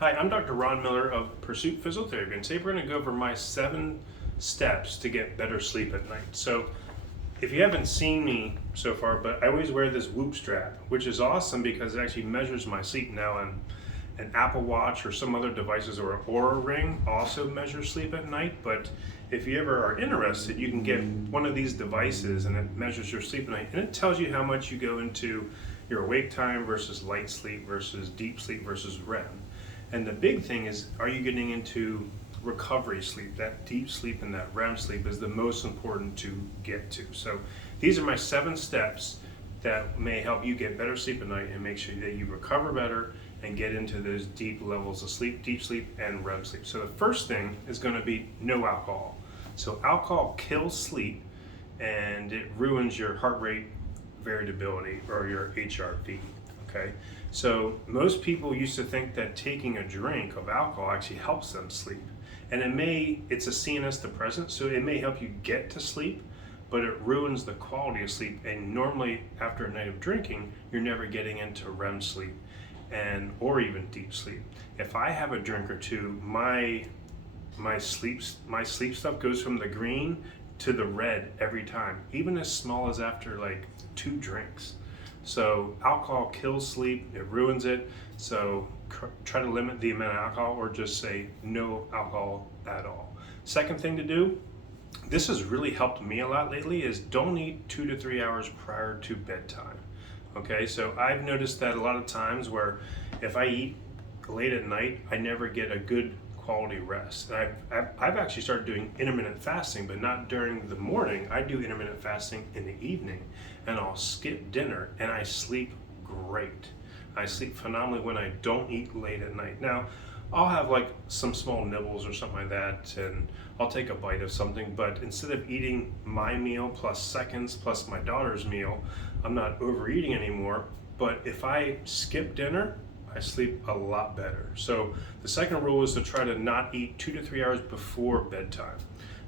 Hi, I'm Dr. Ron Miller of Pursuit Physiotherapy, and today we're going to go over my 7 steps to get better sleep at night. So, if you haven't seen me so far, but I always wear this Whoop strap, which is awesome because it actually measures my sleep. Now, an Apple Watch or some other devices or an Oura Ring also measures sleep at night. But if you ever are interested, you can get one of these devices and it measures your sleep at night, and it tells you how much you go into your awake time versus light sleep versus deep sleep versus REM. And the big thing is, are you getting into recovery sleep? That deep sleep and that REM sleep is the most important to get to. So these are my 7 steps that may help you get better sleep at night and make sure that you recover better and get into those deep levels of sleep, deep sleep and REM sleep. So the first thing is going to be no alcohol. So alcohol kills sleep and it ruins your heart rate variability or your HRV. Okay, so most people used to think that taking a drink of alcohol actually helps them sleep, and it's a CNS depressant, so it may help you get to sleep, but it ruins the quality of sleep. And normally, after a night of drinking, you're never getting into REM sleep, or even deep sleep. If I have a drink or two, my sleep stuff goes from the green to the red every time, even as small as after like 2 drinks. So alcohol kills sleep, it ruins it. So try to limit the amount of alcohol or just say no alcohol at all. Second thing to do, this has really helped me a lot lately, is don't eat 2 to 3 hours prior to bedtime. Okay, so I've noticed that a lot of times where if I eat late at night, I never get a good quality rest. And I've actually started doing intermittent fasting, but not during the morning. I do intermittent fasting in the evening, and I'll skip dinner and I sleep great. I sleep phenomenally when I don't eat late at night. Now, I'll have like some small nibbles or something like that, and I'll take a bite of something, but instead of eating my meal plus seconds plus my daughter's meal, I'm not overeating anymore. But if I skip dinner, I sleep a lot better. So the second rule is to try to not eat 2 to 3 hours before bedtime.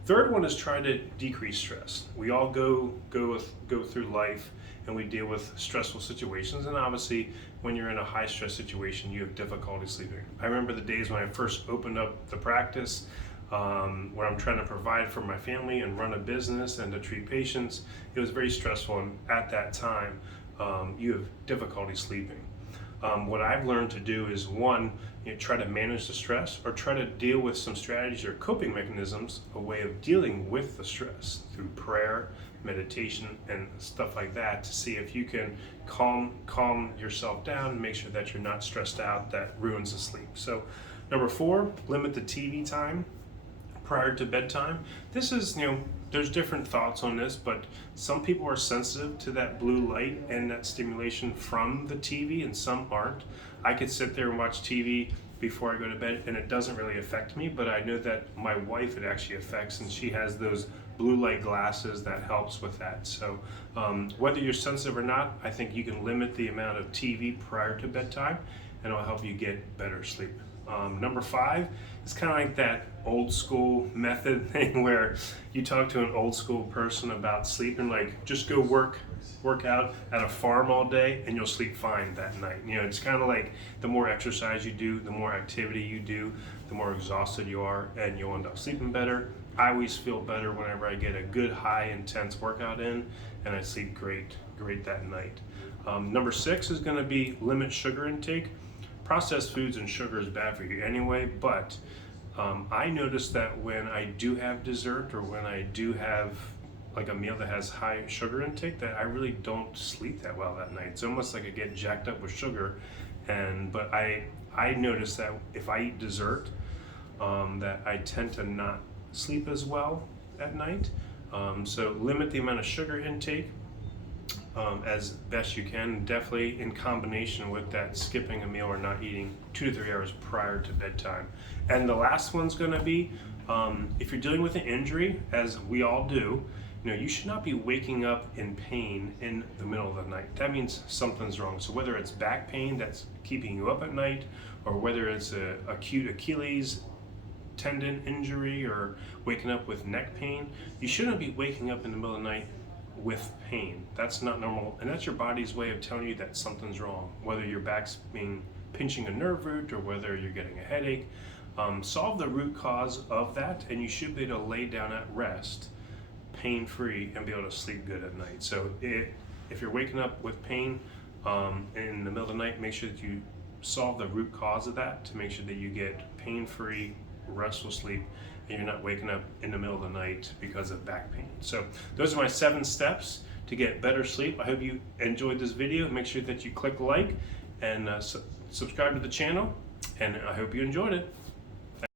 Third one is try to decrease stress. We all go through life and we deal with stressful situations, and obviously when you're in a high stress situation you have difficulty sleeping. I remember the days when I first opened up the practice, where I'm trying to provide for my family and run a business and to treat patients. It was very stressful, and at that time you have difficulty sleeping. What I've learned to do is, one, try to manage the stress or try to deal with some strategies or coping mechanisms, a way of dealing with the stress through prayer, meditation, and stuff like that, to see if you can calm yourself down and make sure that you're not stressed out. That ruins the sleep. So number 4, limit the TV time prior to bedtime. This is, there's different thoughts on this, but some people are sensitive to that blue light and that stimulation from the TV, and some aren't. I could sit there and watch TV before I go to bed and it doesn't really affect me, but I know that my wife it actually affects, and she has those blue light glasses that helps with that. So whether you're sensitive or not, I think you can limit the amount of TV prior to bedtime, and it'll help you get better sleep. Number 5 is kind of like that old school method thing where you talk to an old school person about sleeping, like just go work out at a farm all day and you'll sleep fine that night. It's kind of like the more exercise you do, the more activity you do, the more exhausted you are, and you'll end up sleeping better. I always feel better whenever I get a good high intense workout in, and I sleep great that night. Number 6 is going to be limit sugar intake. Processed foods and sugar is bad for you anyway, but I notice that when I do have dessert or when I do have like a meal that has high sugar intake, that I really don't sleep that well that night. It's almost like I get jacked up with sugar, but I notice that if I eat dessert, that I tend to not sleep as well at night. So limit the amount of sugar intake as best you can, definitely in combination with that skipping a meal or not eating 2 to 3 hours prior to bedtime. And the last one's going to be, if you're dealing with an injury, as we all do, you should not be waking up in pain in the middle of the night. That means something's wrong. So whether it's back pain that's keeping you up at night, or whether it's a acute Achilles tendon injury or waking up with neck pain, you shouldn't be waking up in the middle of the night with pain. That's not normal, and that's your body's way of telling you that something's wrong, whether your back's being pinching a nerve root or whether you're getting a headache. Solve the root cause of that, and you should be able to lay down at rest, pain-free, and be able to sleep good at night. So if you're waking up with pain in the middle of the night, make sure that you solve the root cause of that to make sure that you get pain-free, restful sleep, and you're not waking up in the middle of the night because of back pain. So those are my 7 steps to get better sleep. I hope you enjoyed this video. Make sure that you click like and subscribe to the channel, and I hope you enjoyed it.